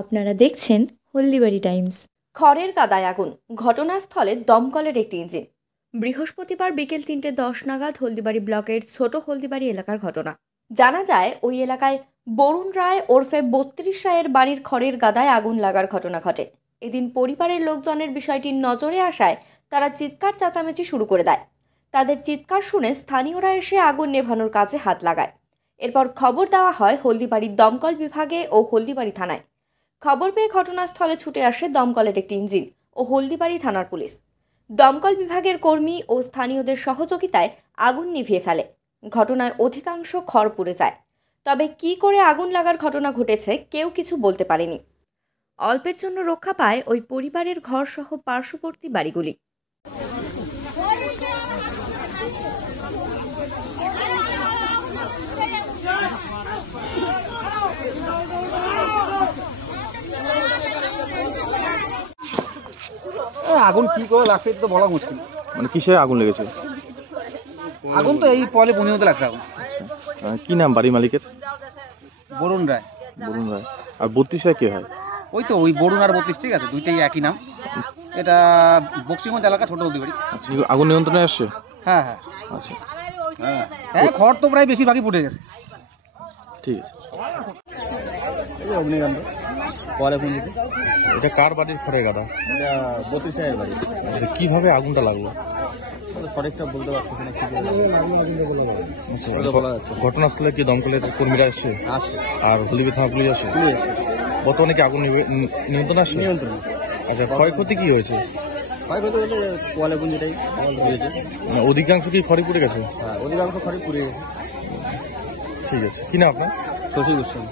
আপনারা দেখছেন হলদিবাড়ি টাইমস। খড়ের কাদায় আগুন, ঘটনাস্থলে দমকলের একটি ইঞ্জিন। বৃহস্পতিবার বিকেল 3:10 নাগাদ হলদিবাড়ি ব্লকের ছোট হলদিবাড়ি এলাকার ঘটনা। জানা যায় ওই এলাকায় বরুণ রায় ওরফে 32 রায়ের বাড়ির খড়ের গাদায় আগুন লাগার ঘটনা ঘটে। এদিন পরিবারের লোকজনের বিষয়টি নজরে আসায় তারা চিৎকার চেঁচামেচি শুরু করে দেয়। তাদের চিৎকার শুনে স্থানীয়রা এসে আগুন নেভানোর কাজে হাত লাগায়। এরপর খবর দেওয়া হয় হলদিবাড়ির দমকল বিভাগে ও হলদিবাড়ি থানায়। খবর পেয়ে ঘটনাস্থলে ছুটে আসে দমকলের একটি ইঞ্জিন ও হলদিবাড়ি থানার পুলিশ। দমকল বিভাগের কর্মী ও স্থানীয়দের সহযোগিতায় আগুন নিভিয়ে ফেলে। ঘটনায় অধিকাংশ খড় পুড়ে যায়। তবে কি করে আগুন লাগার ঘটনা ঘটেছে কেউ কিছু বলতে পারেনি। অল্পের জন্য রক্ষা পায় ওই পরিবারের ঘরসহ পার্শ্ববর্তী বাড়িগুলি। আগুন কি করে লাগছে তো বলা মুশকিল। মানে কিসে আগুন লেগেছে? আগুন তো এই পলে বুনিতে লাগছে আগুন। কি নাম বাড়ি মালিকের? বরুণ রায়। বরুণ রায়। আর 32 রায় কে হয়? ওই তো ওই বরুণ আর 32, ঠিক আছে, দুইটাই একই নাম। এটা বক্সিগঞ্জ এলাকা, ছোট হলদিবাড়ি। আচ্ছা, আগুন নিয়ন্ত্রণে আসছে? হ্যাঁ হ্যাঁ আচ্ছা, হ্যাঁ, খড় তো প্রায় বেশিরভাগই ফুটে গেছে। ঠিক আছে। অগ্নিকাণ্ড পরে পুঁজিতে। এটা কার বাড়ির খড়ের গাদা? এটা 32 রায়ের বাড়ি। আচ্ছা, কিভাবে আগুনটা লাগলো? সঠিকটা বলতে পারছি না। ঘটনাস্থলে কি দমকলের কর্মীরা আসছে? আর হলদিবাড়ি থানা পুলিশ আসে? বর্তমানে কি আগুন নিয়ন্ত্রণ আসছে? নিয়ন্ত্রণ। আচ্ছা, ক্ষয়ক্ষতি কি হয়েছে? ক্ষয়ক্ষতি বলতে পোয়ালে পুঁজিটাই হয়েছে। অধিকাংশ কি খড়ি পুড়ে গেছে? হ্যাঁ, অধিকাংশ খড়ি পুড়ে গেছে। ঠিক আছে। কি না আপনার? শশী গোস্বামী।